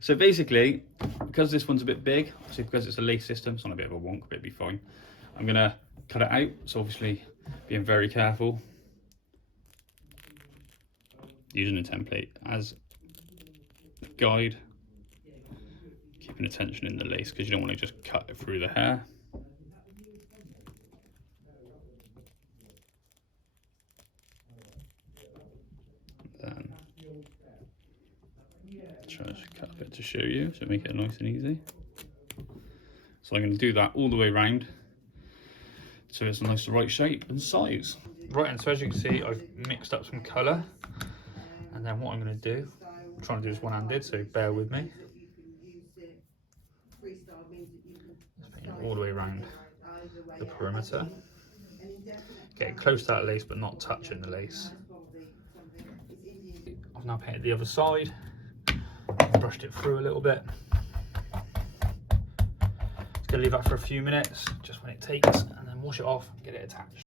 So basically, because this one's a bit big, obviously because it's a lace system, it's on a bit of a wonk, but it'll be fine. I'm gonna cut it out, so obviously being very careful. Using a template as a guide. Keeping attention in the lace, because you don't want to just cut it through the hair. Then try to cut a bit to show you, so make it nice and easy. So I'm going to do that all the way around, so it's a nice right shape and size. Right, and so as you can see, I've mixed up some colour, and then what I'm going to do, I'm trying to do this one-handed, so bear with me. Just paint it all the way around the perimeter. Getting close to that lace, but not touching the lace. I've now painted the other side, brushed it through a little bit. Just gonna leave that for a few minutes, just when it takes, and then wash it off and get it attached.